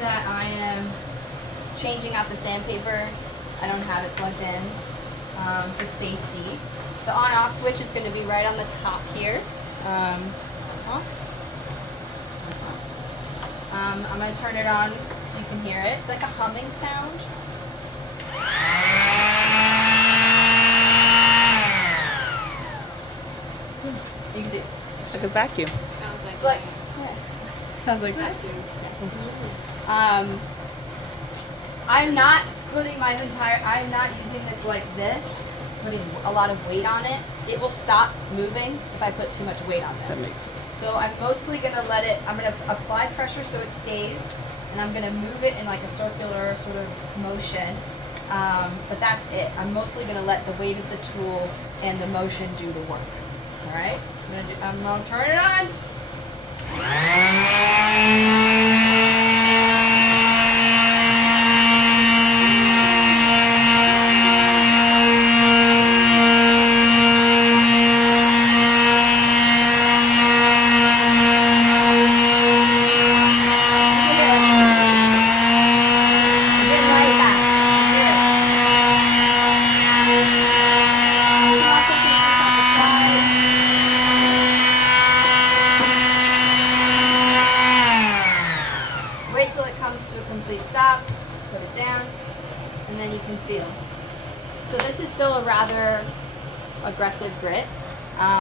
that I am changing out the sandpaper. I don't have it plugged in for safety. The on-off switch is going to be right on the top here. Off. I'm going to turn it on so you can hear it. It's like a humming sound. You can see. It's like a vacuum. Sounds like, It's like Sounds like vacuum. I'm not putting I'm not using this like this, putting a lot of weight on it. It will stop moving if I put too much weight on this. That makes sense. So I'm mostly gonna I'm gonna apply pressure so it stays, and I'm gonna move it in like a circular sort of motion. But that's it. I'm mostly gonna let the weight of the tool and the motion do the work. All right, I'm gonna turn it on. Wait till it comes to a complete stop, put it down, and then you can feel. So this is still a rather aggressive grit.